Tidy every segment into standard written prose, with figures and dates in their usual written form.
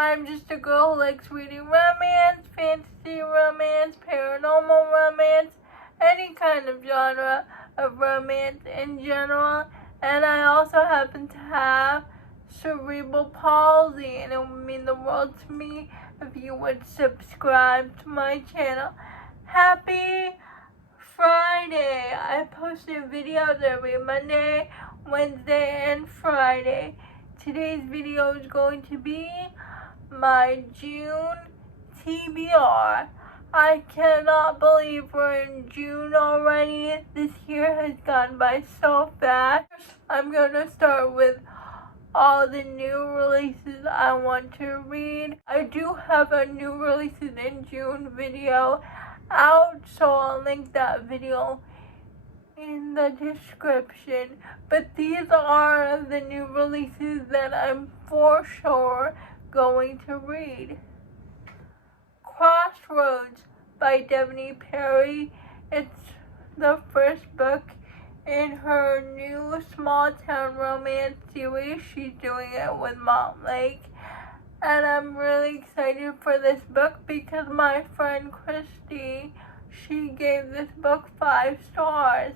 I'm just a girl who likes reading romance, fantasy romance, paranormal romance, any kind of genre of romance in general. And I also happen to have cerebral palsy, and it would mean the world to me if you would subscribe to my channel. Happy Friday! I post videos every Monday, Wednesday, and Friday. Today's video is going to be my June TBR. I cannot believe we're in June already. This year has gone by so fast. I'm going to start with all the new releases I want to read. I do have a new releases in June video out, so I'll link that video in the description. But these are the new releases that I'm for sure going to read. Crossroads by Devney Perry. It's the first book in her new small town romance series. She's doing it with Mont Lake. And I'm really excited for this book because my friend Christy, she gave this book 5 stars.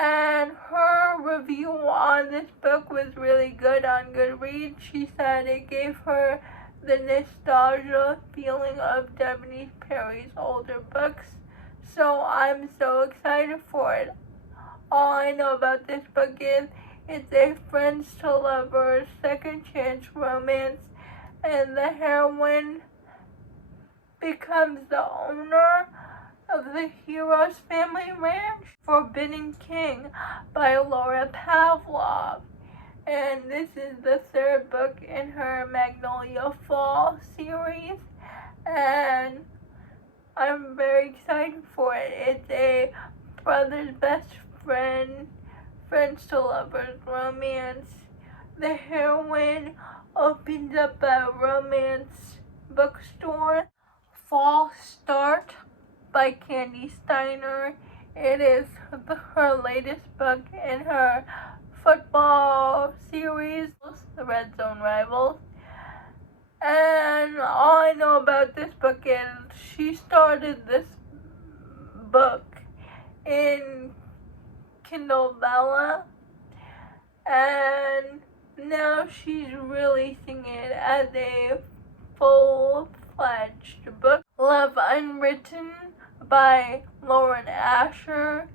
And her review on this book was really good on Goodreads. She said it gave her the nostalgia feeling of Devney Perry's older books. So I'm so excited for it. All I know about this book is it's a friends to lovers second chance romance, and the heroine becomes the owner of the hero's family ranch, Forbidden King by Laura Pavlov. And this is the 3rd book in her Magnolia Fall series, and I'm very excited for it. It's a brother's best friend, friends to lovers romance. The heroine opens up a romance bookstore. Fall Start by Candy Steiner. It is her latest book in her football series, The Red Zone Rivals. And all I know about this book is she started this book in Kindle Vella, and now she's releasing it as a full-fledged book. Love Unwritten by Lauren Asher.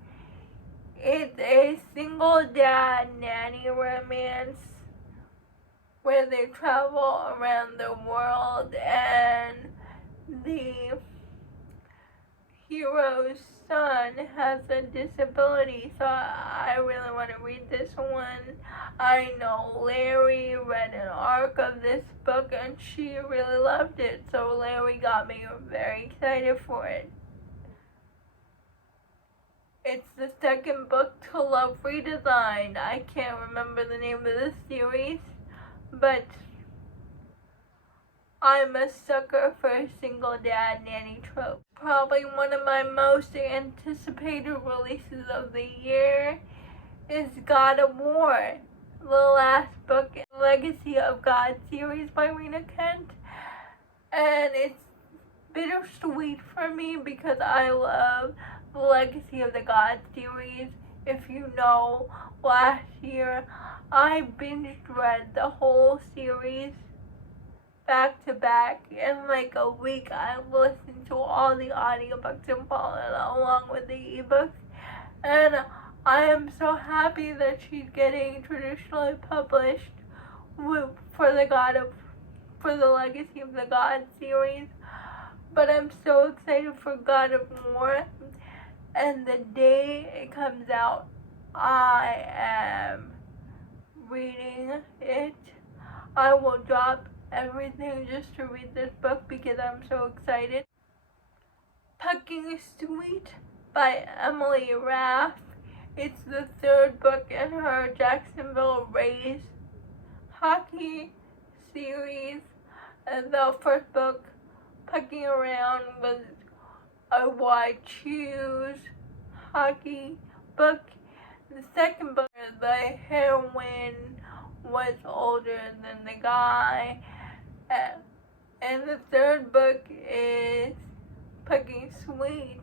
It's a single dad nanny romance where they travel around the world, and the hero's son has a disability, so I really want to read this one. I know Larry read an arc of this book and she really loved it, so Larry got me very excited for it. It's the 2nd book to Love Redesigned. I can't remember the name of this series, but I'm a sucker for a single dad nanny trope. Probably one of my most anticipated releases of the year is God of War, the last book in the Legacy of God series by Rena Kent. And it's bittersweet for me because I love the Legacy of the God series. If you know, last year I binge read the whole series back to back. In like a week I listened to all the audiobooks and followed along with the ebooks, and I am so happy that she's getting traditionally published for the Legacy of the God series. But I'm so excited for God of War, and the day it comes out I am reading it. I will drop everything just to read this book because I'm so excited. Pucking Sweet by Emily Raff. It's the 3rd book in her Jacksonville Rays hockey series. The 1st book, Pucking Around, was a Why Choose hockey book. The 2nd book, the heroine was older than the guy, And the third book is Puggy Sweet,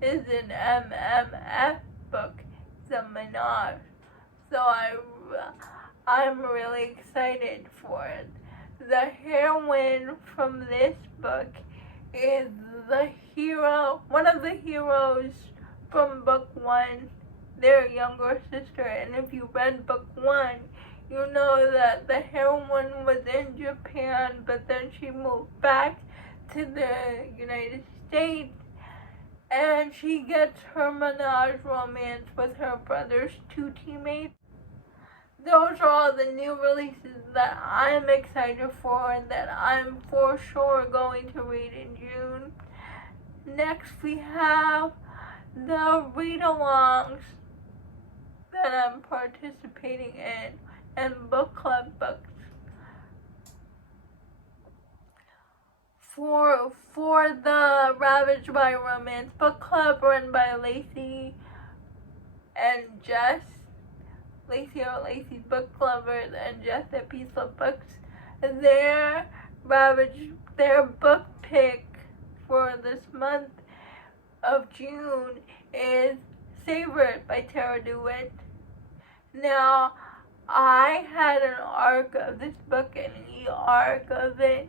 is an MMF book. It's a menage. So I'm really excited for it. The heroine from this book is one of the heroes from book 1, their younger sister. And if you read book 1, you know that the heroine was in Japan, but then she moved back to the United States, and she gets her menage romance with her brother's 2 teammates. Those are all the new releases that I'm excited for and that I'm for sure going to read in June. Next we have the read-alongs that I'm participating in and book club books. For the Ravaged by Romance book club run by Lacey and Jess, Lacey or Lacey's Book Lovers and Jess at Peaceful Books, their book pick for this month of June is Savor by Tara DeWitt. Now, I had an arc of this book, an e-arc of it.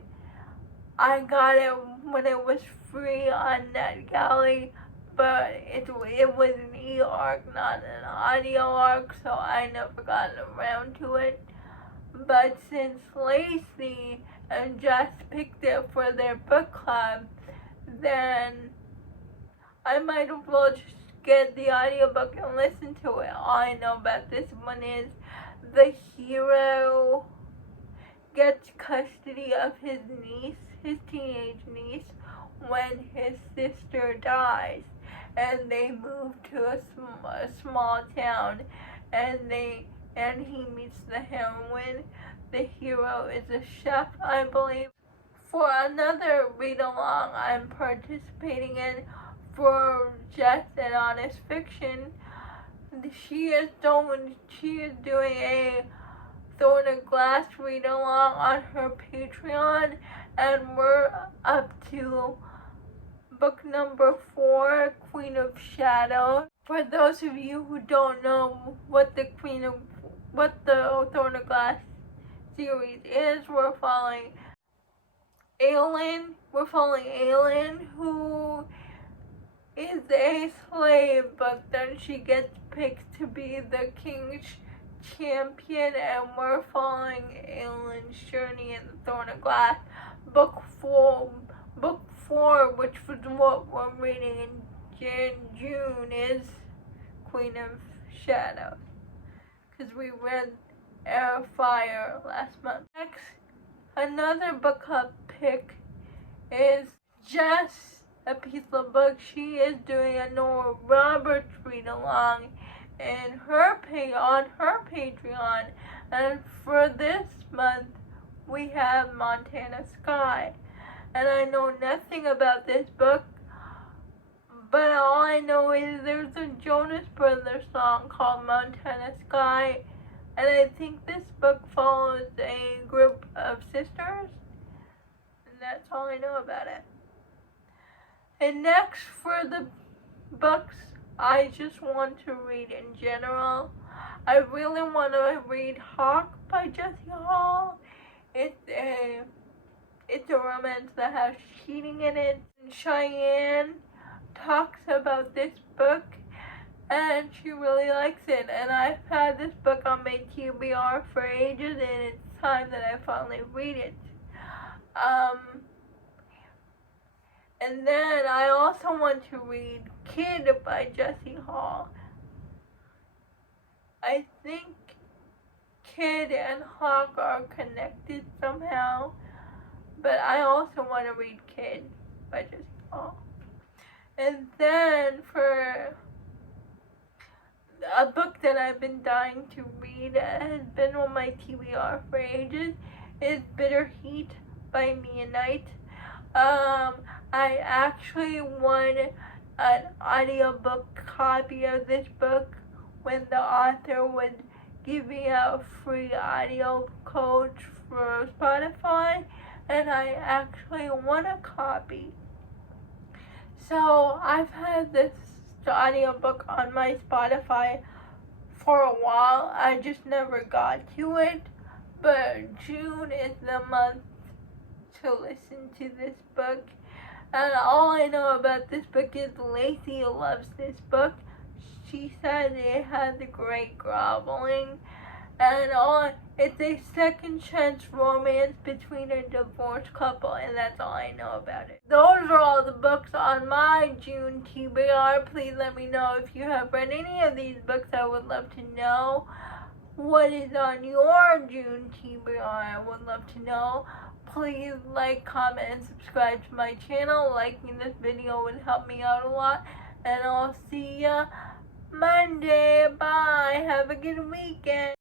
I got it when it was free on NetGalley, but it was an e-arc, not an audio arc, so I never got around to it. But since Lacey and Jess picked it for their book club, then I might as well just get the audiobook and listen to it. All I know about this one is the hero gets custody of his teenage niece, when his sister dies, and they move to a small town, and he meets the heroine. The hero is a chef, I believe. For another read-along I'm participating in for Jess and Honest Fiction, she is doing a Thorn of Glass read-along on her Patreon, and we're up to book number 4, Queen of Shadows. For those of you who don't know what the Thorn of Glass series is, we're following Aelin. We're following Aelin, who is a slave, but then she gets picked to be the king's champion, and we're following Aelin's journey in the Thorn of Glass. Book 4, which was what we're reading in June, is Queen of Shadows, because we read Air of Fire last month. Next, another book club pick is Jess at Peaceful Books. She is doing a Nora Roberts read-along on her Patreon, and for this month we have Montana Sky. And I know nothing about this book, but all I know is there's a Jonas Brothers song called Montana Sky, and I think this book follows a group of sisters, and that's all I know about it. And next, for the books I just want to read in general, I really want to read Hawke by Jessie Hall. It's a romance that has cheating in it. And Cheyenne talks about this book, and she really likes it. And I've had this book on my TBR for ages, and it's time that I finally read it. And then I also want to read Kid by Jessie Hall. I think Kid and Hawke are connected somehow, but I also want to read Kid by Jessie Hall. And then for a book that I've been dying to read, has been on my TBR for ages, is Bitter Heat by Mia Knight. I actually won an audiobook copy of this book when the author would give me a free audio code for Spotify, and and I actually won a copy. So I've had this audiobook on my Spotify for a while. I just never got to it. But June is the month to listen to this book. And all I know about this book is Liezl loves this book. She said it has a great groveling. And it's a second chance romance between a divorced couple, and that's all I know about it. Those are all the books on my June TBR. Please let me know if you have read any of these books. I would love to know what is on your June TBR. I would love to know. Please like, comment, and subscribe to my channel. Liking this video would help me out a lot. And I'll see ya Monday. Bye. Have a good weekend.